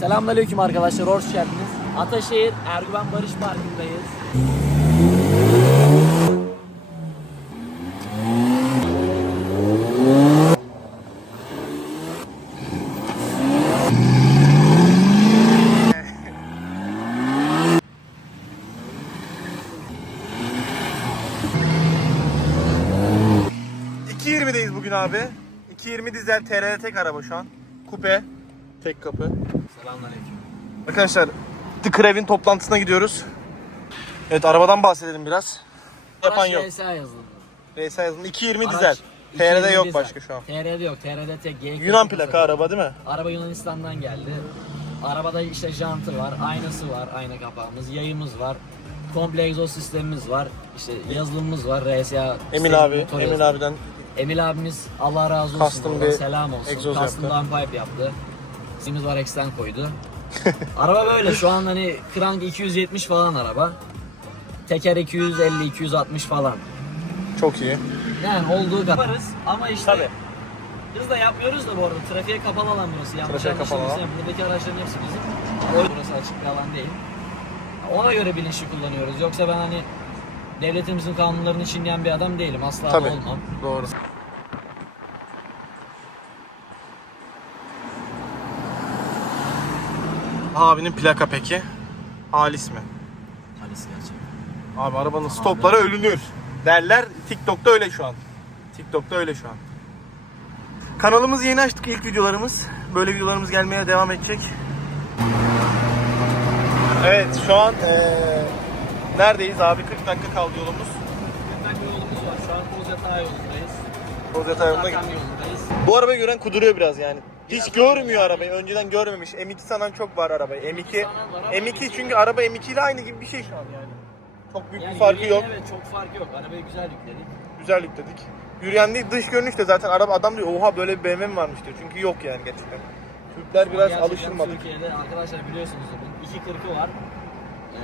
Selamünaleyküm arkadaşlar, hoş geldiniz. Ataşehir Erguvan Barış Parkı'ndayız. 2.20'deyiz bugün abi. 2.20 dizel TRD tek araba şu an. Kupe. Tek kapı. Arkadaşlar The Crev'in toplantısına gidiyoruz. Evet arabadan bahsedelim biraz. Yapan yok. RSA yazılımı. RS yazılımı 2.20 Araç dizel. 220 TRD yok dizel. başka şu an. TRD yok, TRD tek G. Yunan plaka araba değil mi? Araba Yunanistan'dan geldi. Arabada işte jantı var, aynası var, ayna kapağımız, yayımız var. Komple egzoz sistemimiz var. İşte yazılımımız var. RSA. Emin stage abi, Emin yazılımı. abiden Emil abimiz Allah razı olsun. Custom bir selam olsun. egzoz Custom yaptı. downpipe yaptı. Simiz var X'ten koydu. araba böyle şu an hani crank 270 falan araba. Teker 250 260 falan. çok iyi. Yani olduğu kadar. Yaparız ama işte Tabii. biz de yapmıyoruz da bu arada. Trafiğe kapalı alan burası. Yanlış Trafiğe kapalı alan. Buradaki araçların hepsi bizim. O burası açık bir alan değil. Ona göre bilinçli kullanıyoruz. Yoksa ben hani devletimizin kanunlarını çiğneyen bir adam değilim. Asla Tabii. olmam. Doğru. Abinin plaka peki? Halis mi? Halis gerçek. Abi arabanın stopları ölünür. Derler TikTok'ta öyle şu an. TikTok'ta öyle şu an. Kanalımızı yeni açtık ilk videolarımız. Böyle videolarımız gelmeye devam edecek. Evet şu an eee, neredeyiz abi? 40 dakika kaldı yolumuz. Bir yolumuz var. Şu an Kozeta yolundayız. Rozeta yolunda gidiyoruz. Bu arabayı gören kuduruyor biraz yani. Hiç görmüyor arabayı. Önceden görmemiş. M2 sanan çok var arabayı. M2 sanan var ama M2 M2 çünkü araba M2 ile aynı gibi bir şey şu an yani. Çok büyük bir farkı yürüyen yok. Evet çok fark yok. Arabayı güzel yükledik. Güzel yükledik. Yürüyen değil dış görünüş de zaten araba adam diyor oha böyle bir BMW mi varmış diyor. Çünkü yok yani gerçekten. Türkler biraz Gerçekten alışılmadık. Türkiye'de arkadaşlar biliyorsunuz bunun 240'ı var. Ee,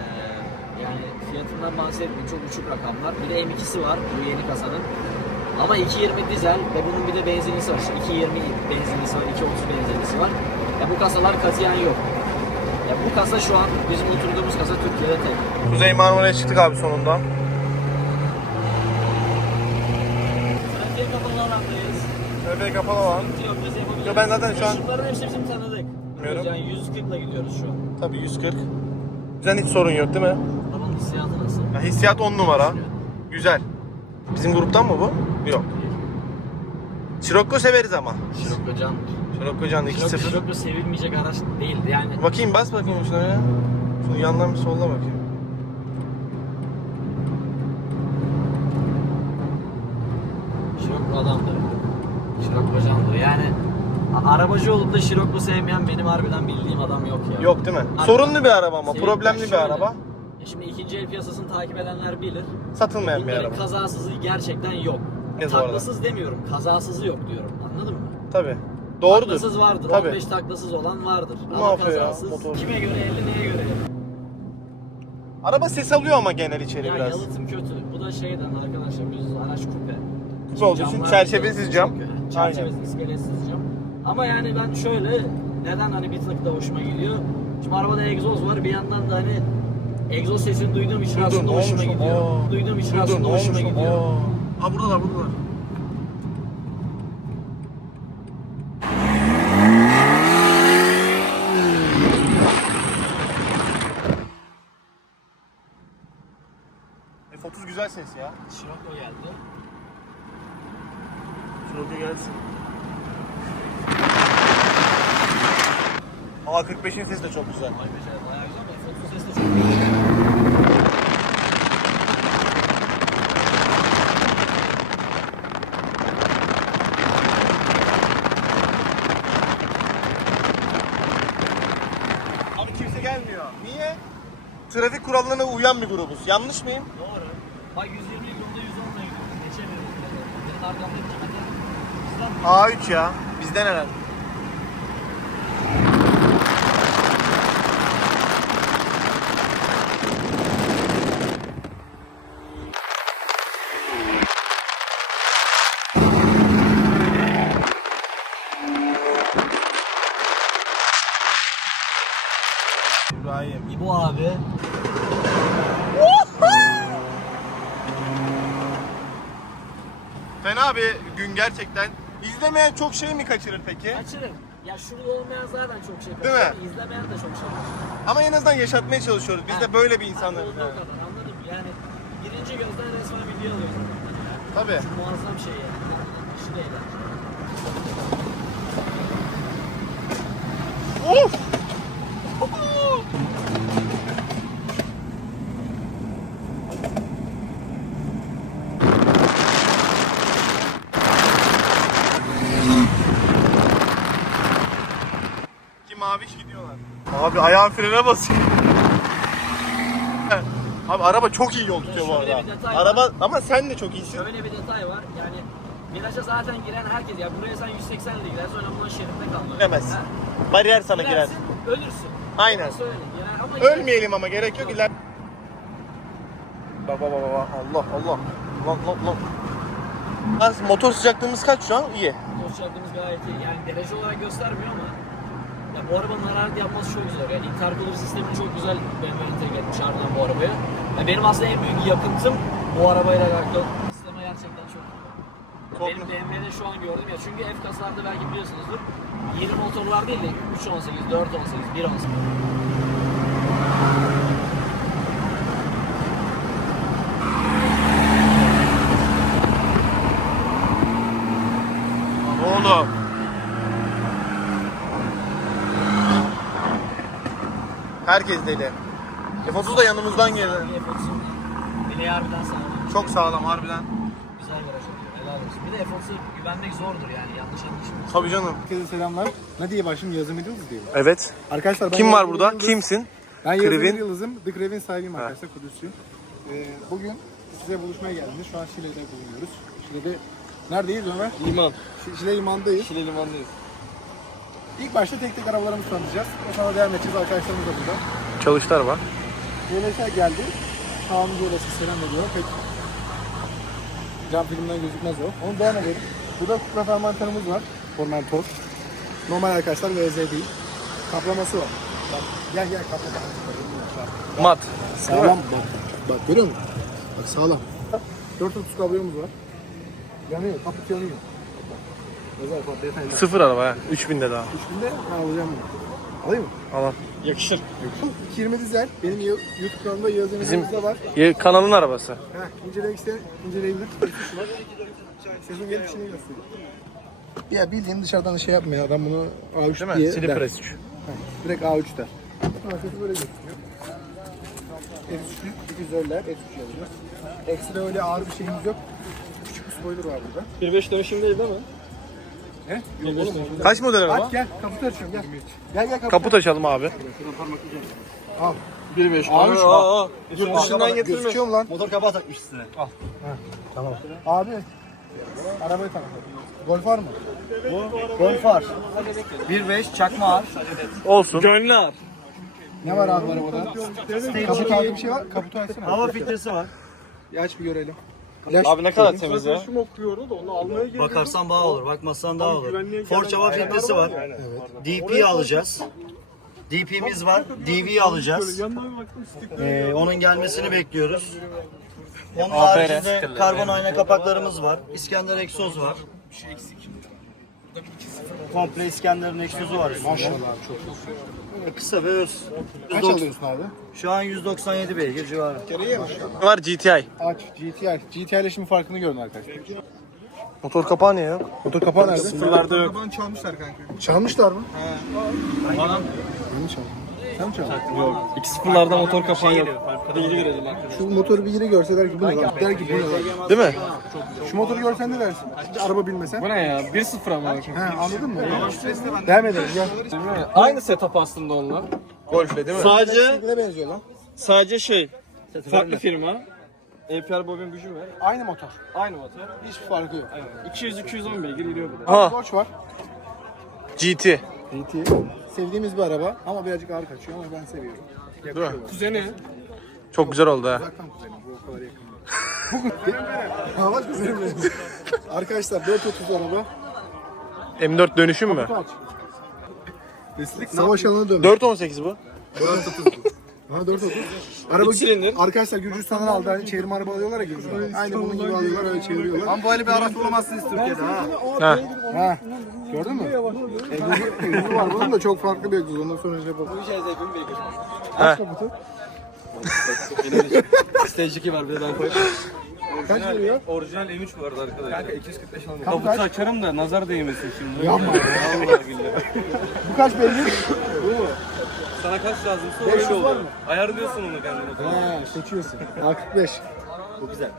yani fiyatından bahsetmiyorum. Çok uçuk rakamlar. Bir de M2'si var bu yeni kasanın. Ama 220 dizel ve bunun bir de benzinlisi var. İşte 220 benzinlisi var, 230 benzinlisi var. Ya bu kasalar katiyen yok. Ya bu kasa şu an bizim oturduğumuz kasa Türkiye'de tek. Kuzey Marmara'ya çıktık abi sonunda. Trafiğe kapalı alandayız. Trafiğe kapalı olan. Sıkıntı yok. Yo, ben zaten şu an- Işıkların hepsi bizim tanıdık. Bilmiyorum. Yani 140'la gidiyoruz şu an. Tabii 140. Bizden hiç sorun yok değil mi? Arabanın hissiyatı nasıl? Ya hissiyat 10 numara. Güzel. Bizim gruptan mı bu? Yok. Scirocco severiz ama. Şirokko can. Scirocco Can Şirokko, 2.0. Şirokko sevilmeyecek araç değildi yani. Bakayım bas bakayım şuna ya. Şunu yandan bir solla bakayım. Şirokko adamdır. Şirokko candır. Yani arabacı olup da Şirokko sevmeyen benim harbiden bildiğim adam yok ya. Yok değil mi? Harbiden. Sorunlu bir araba ama, Sevim- problemli bir Şöyle, araba. e Şimdi ikinci el piyasasını takip edenler bilir. Satılmayan bir araba. kazasızı gerçekten yok. Ne bu arada? Taklasız demiyorum, kazasızı yok diyorum. Anladın mı? Tabii. Doğrudur. Taklasız vardır. Tabii. 15 taklasız olan vardır. Bu Ama ne yapıyor ya, kazasız motor? kime göre 50 neye göre 50? Araba ses alıyor ama genel içeri Ya biraz. yalıtım kötü. Bu da şeyden arkadaşlar biz araç kupe. Kupe olduğu için çerçevesiz cam. Çerçevesiz, iskeletsiz cam. Ama yani ben şöyle neden hani bir tık da hoşuma gidiyor. Şimdi arabada egzoz var bir yandan da hani egzoz sesini duyduğum için Duydun, aslında ne hoşuma gidiyor. Duyduğum için aslında ne hoşuma gidiyor. Ha buradalar buradalar. F30 güzel ses ya. Scirocco geldi. Scirocco gelsin. A45'in sesi de çok güzel. A45'in kurallarına uyan bir grubuz. Yanlış mıyım? Doğru. Bak 120 yolda 110'la gidiyoruz. Geçemiyoruz. Arkamda bir tane bizden A3 ya. Bizden herhalde. Fena bir gün gerçekten. İzlemeyen çok şey mi kaçırır peki? Kaçırır. Ya şurada olmayan zaten çok şey Değil mi? kaçırır. İzlemeyen de çok şey kaçırır. Ama en azından yaşatmaya çalışıyoruz. Biz de böyle bir insanlarız. Olduğu yani. kadar anladım. Yani birinci gözden resmen video alıyoruz. Tabii. Muazzam şey yani. Aşırı eğlenceli. Of! Abi ayağın frene basıyor. Abi araba çok iyi yol tutuyor bu Şöyle arada. bir detay Araba ama sen de çok iyisin. Şöyle bir detay var. Yani viraja zaten giren herkes ya buraya sen 180 ile girersin önemli olan şeritte kalmak. Giremezsin. Ha, Bariyer sana girer. Girersin, ölürsün. Aynen. Orası öyle. Yani ama Ölmeyelim ama gerek yok iler. Baba baba baba Allah Allah. Lan lan lan. Az motor sıcaklığımız kaç şu an? İyi. Motor çarptığımız gayet iyi. Yani derece olarak göstermiyor ama ya bu arabanın hararet yapması çok zor. Yani intercooler sistemini çok güzel BMW entegre etmiş harbiden bu arabaya. Ya benim aslında en büyük yakıntım bu arabayla alakalı. Sisteme gerçekten çok. Çok Benim BMW'de şu an gördüm ya çünkü F kasalarda belki biliyorsunuzdur. Yeni motorlar değil de 318, 418, 118. Oğlum. Herkes deli. F30 da yanımızdan geldi. F30'un bileği harbiden sağlam. Çok sağlam harbiden. Güzel garaj oluyor. Helal olsun. Bir de F30'u güvenmek zordur yani yanlış anlaşılmasın. Tabii canım. Herkese selamlar. Ne diye başlayayım? Yazım Yıldız diye. Evet. Arkadaşlar ben Kim var Yazım burada? Yıldız. Kimsin? Ben Yazım Krivin. Yıldız'ım. The Krivin sahibiyim arkadaşlar. Kudüs'lüyüm. Ee, bugün size buluşmaya geldiniz. Şu an Şile'de bulunuyoruz. Şile'de neredeyiz Ömer? Liman. Şi- Şile limandayız. Şile limandayız. İlk başta tek tek arabalarımızı tanıtacağız. O sonra devam edeceğiz. Arkadaşlarımız da burada. Çalışlar var. Yönetmen geldi. Sağımız orası selam ediyor. Pek cam filmden gözükmez o. Onu devam edelim. Burada kupra fermantanımız var. Fermentor. Normal arkadaşlar VZ değil. Kaplaması var. Bak, gel gel kaplama. Mat. Sağlam bak. Bak görüyor musun? Bak sağlam. 430 kablomuz var. Yanıyor, kaput yanıyor. Özel detaylı. Sıfır araba ha. 3000'de daha. 3000'de ben alacağım bunu. Alayım mı? Alan. Yakışır. 20 dizel. Benim YouTube kanalımda Yağız Bizim- Bizim... var. Kanalın arabası. Heh, incelemek isteyen inceleyebilir. Sesin gelip işini gösteriyor. Ya bildiğin dışarıdan şey yapmıyor adam bunu A3 Değil mi? diye der. press 3. Heh, direkt A3 der. Arkası böyle gözüküyor. S3'lü difüzörler, S3 yazıyor. Ekstra öyle ağır bir şeyimiz yok. Küçük bir spoiler var burada. 1.5 dönüşüm değil değil mi? He? Yok oğlum. Kaç model araba? Aç gel, kaputu açıyorum gel. Gel gel kaputu. Kaput açalım abi. Al. 1.5. Abi şu bak. Yurt dışından getirme. Gözüküyor mu lan? Motor kapağı takmış üstüne. Abi. Arabayı tanıt. Golf var mı? Golf var. 1.5 çakma var. Olsun. Gönlü var. Ne var abi arabada? Kaput altı bir şey var. Kaputu açsana. Hava filtresi var. Bir aç bir görelim. Abi ne kadar temiz ya. Bakarsan bağ olur, bakmazsan daha olur. Ford hava filtresi var. DP alacağız. DP'miz var. DV alacağız. Ee, onun gelmesini bekliyoruz. Onun haricinde karbon ayna kapaklarımız var. İskender egzoz var. Komple İskender'in egzozu var üstünde. Maşallah abi çok. Kısa ve öz. Kaç alıyorsun abi? Şu an 197 beygir civarı. Var GTI. Aç GTI. GTI ile şimdi farkını görün arkadaşlar. Motor kapağı ne ya? Motor kapağı nerede? Sıfırlarda yok. çalmışlar kanka. Çalmışlar mı? He. Bana. Ben mi çaldım? Sen çaldın? Yok. İki sıfırlarda motor kapağı yok. Bilgi girelim Şu motoru bir yere görse der ki bu ne lan? Der ki bu ne lan? Değil mi? Şu motoru görsen ne dersin? Hiç araba bilmesen. Bu ne ya? 1-0 ama. He anladın mı? Devam edelim gel. Aynı setup aslında onunla. Golf'le değil mi? Sadece Ne benziyor lan? sadece şey. Farklı firma. APR bobin gücü var. Aynı motor. Aynı motor. Hiçbir farkı yok. 200-210 beygir gidiyor bu da. Ha. Dodge var. GT. GT. Sevdiğimiz bir araba ama birazcık ağır kaçıyor ama ben seviyorum. Mi? Kuzeni. Çok güzel oldu ha. Uzaktan kuzenim bu o kadar yakın. Bu Hava kuzenim benim. Arkadaşlar 430 araba. M4 dönüşüm mü? Kutu aç. Savaş alanı dön. 418 bu. Ha 430. Araba arkadaşlar Gürcistan'dan aldı. Hani çevirme araba alıyorlar ya Gürcistan'dan. Aynı bunun gibi alıyorlar öyle çeviriyorlar. Ama böyle bir araç bulamazsınız Türkiye'de ha. Ha. Ha. Gördün mü? Egzozu, var bunun da çok farklı bir egzoz. Ondan sonra şey yapalım. Bu şey zevkimi bekliyor. Aç kaputu. Stage 2 var bir de ben koyayım. Kaç veriyor? Orijinal M3 vardı arkadaşlar. Kanka 245 aldım. Kaputu kaç? açarım da nazar değmesin şimdi. Yapma. Allah billahi. Bu kaç beygir? Sana kaç lazımsa 500 öyle var oluyor. mı? Ayarlıyorsun onu kendine. Ha, seçiyorsun. A45. Bu güzel.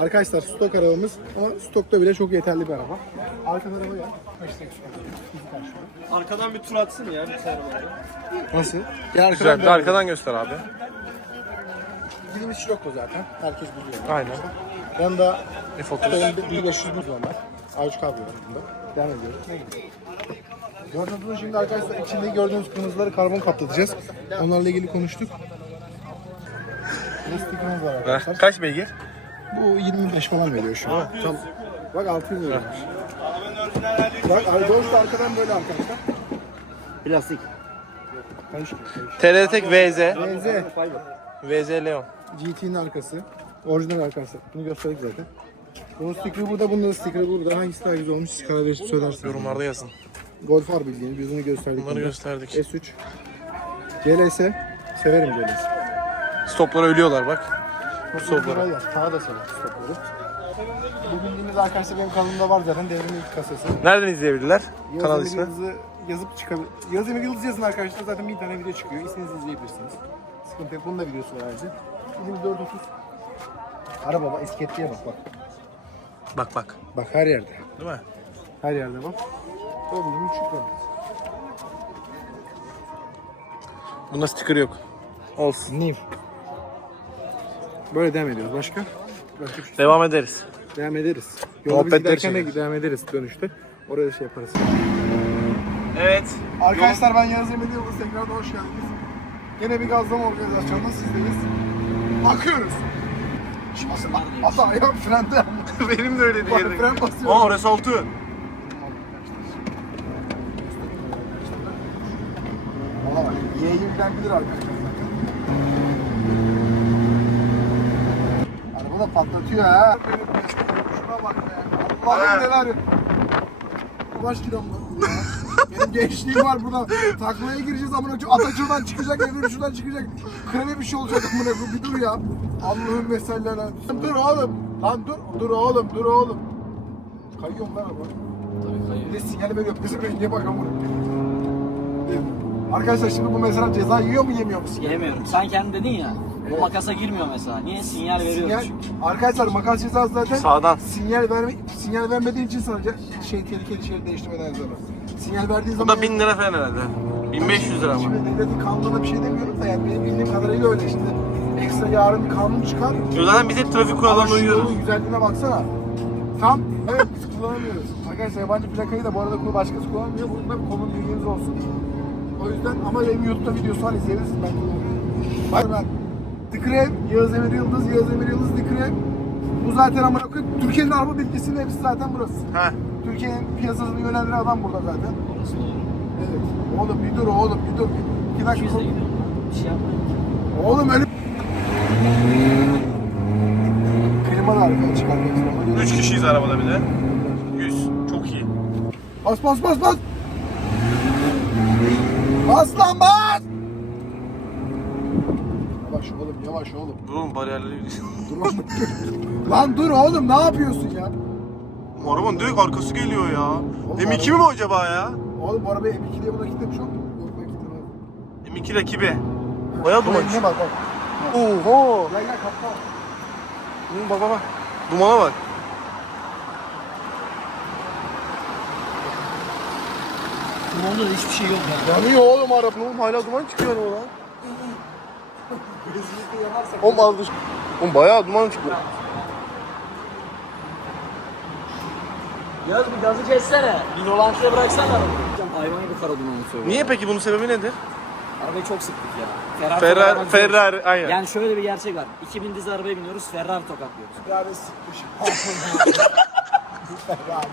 Arkadaşlar stok arabamız ama stokta bile çok yeterli bir araba. Arka araba ya. Arkadan bir tur atsın ya. Bir Nasıl? Ya Güzel. Bir arkadan göster abi. Dilimiz Scirocco zaten. Herkes biliyor. Aynen. Yanında F30. 1500 buz var. Ayuç kablo var bunda. Devam ediyoruz. Ne gidiyor? Gördüğünüz gibi şimdi arkadaşlar içinde gördüğünüz kırmızıları karbon kaplatacağız. Onlarla ilgili konuştuk. Lastikimiz var arkadaşlar. Kaç beygir? Bu 25 falan veriyor şu an. Tam bak 600 liraymış. Bak Aldoş da arkadan böyle arkadaşlar. Plastik. Karışık. TRT tek VZ. BZ. VZ Leon. GT'nin arkası. Orijinal arkası. Bunu gösterdik zaten. Bunun sticker'ı burada, bunun da sticker'ı burada. Hangisi daha güzel olmuş siz karar verin söylersiniz. Yorumlarda yazın. Golf var bildiğiniz. Biz bunu gösterdik. Bunları burada. gösterdik. S3. CLS. Severim CLS. Stoplara ölüyorlar bak. Bu Stopları. stopları. var ya, Sağa da severim stopları. Bu bildiğiniz arkadaşlar benim kanalımda var zaten. Devrimin ilk kasası. Nereden izleyebilirler? Yağız Kanal ismi. Yıldız'ı yazıp çıkabilir. Emir Yıldız yazın arkadaşlar zaten bir tane video çıkıyor. İstediğiniz izleyebilirsiniz. Sıkıntı yok. Bunun da videosu var ayrıca. Bildiğimiz 430. Araba bak etiketliye bak bak. Bak bak. Bak her yerde. Değil mi? Her yerde bak. Bizim küçük var. Bunda sticker yok. Olsun. Nim. Böyle devam ediyoruz. Başka? Başka bir şey. Devam ederiz. Devam ederiz. Yolda biz Muhabbetler giderken de devam ederiz dönüşte. Oraya şey yaparız. Evet. Arkadaşlar ben Yağız Emir Yıldız tekrardan hoş geldiniz. Yine bir gazlama organizasyonunda sizdeyiz. Bakıyoruz. Şimdi bak, hata yap frende. Benim de öyle Bak diyelim. fren basıyor. Aa orası altı. Ona bak. Yüklenbilir arkadaşlar. Araba da patlatıyor ha. Şuna bak be. Allah'ım neler. Bu ya? Benim gençliğim var burada. Taklaya gireceğiz amına koyayım. Ata şuradan çıkacak, evrim şuradan çıkacak. Kremi bir şey olacak amına koyayım. Bir dur ya. Allah'ım meseleler. Dur oğlum. Lan dur. Dur oğlum. Dur oğlum. Kayıyorum lan araba. Tabii kayıyor. Bir de sinyal veriyor. Bizim renge bak amına. Arkadaşlar şimdi bu mesela ceza yiyor mu yemiyor mu sinyal? Yemiyorum. Sen kendin dedin ya. Bu makasa girmiyor mesela. Niye? Sinyal veriyor Sinyal, çünkü. arkadaşlar makas cezası zaten Sağdan. sinyal verme sinyal vermediğin için sana şey tehlikeli şerit değiştirmeden sonra. Sinyal verdiğin Bu zaman da 1000 lira falan herhalde. 1500 lira ama. Şimdi devletin kanununa bir şey demiyorum da yani benim bildiğim kadarıyla öyle şimdi. Ekstra yarın bir kanun çıkar. Yo, Zaten biz hep trafik Ama kurallarına şu uyuyoruz. yolun güzelliğine baksana. Tam evet biz kullanamıyoruz. Arkadaşlar yabancı plakayı da bu arada kul- başkası kullanmıyor. Bunun da konum bilginiz olsun. O yüzden ama benim YouTube'da videosu var izleyebilirsiniz ben kullanıyorum. Bak ben Crab, Yağız Emir Yıldız, Yağız Emir Yıldız Crab. Bu zaten ama Türkiye'nin araba bilgisinin hepsi zaten burası. Heh. Türkiye'nin piyasasını yönlendiren adam burada zaten. Orası doğru. Evet. Oğlum bir dur oğlum bir dur. Bir dakika. Biz de. Bir şey yapmayın. Oğlum öyle... Klima da arkaya çıkartmak. 3 kişiyiz arabada bir de. 100. Çok iyi. Bas bas bas bas! Bas lan bas! Yavaş oğlum yavaş oğlum. Dur oğlum bariyerleri. Dur oğlum. lan dur oğlum ne yapıyorsun ya? Arabanın direkt arkası geliyor ya. M2 mi bu acaba ya? Oğlum bu arabayı M2 diye buna kilitlemiş mu? Yok ben kilitlemedim. M2 rakibi. Bayağı duman. Ne bak bak. Oho. Gel gel kapta. Hı, Bak bak bak. Dumana bak. Onda da hiçbir şey yok ya. Yanıyor oğlum araba. Oğlum hala duman çıkıyor lan. Oğlum aldı. Oğlum bayağı duman çıkıyor. Yaz bir gazı kessene. Bir rolantiye bıraksana arabayı. Hayvan gibi kara dumanı söylüyor. Niye peki bunun sebebi nedir? Arabayı çok sıktık ya. Ferrari, Ferrari. Ferrari aynen. Yani şöyle bir gerçek var. 2000 dizi arabaya biniyoruz, Ferrari tokatlıyoruz. Ferrari sıkmış. Ferrari.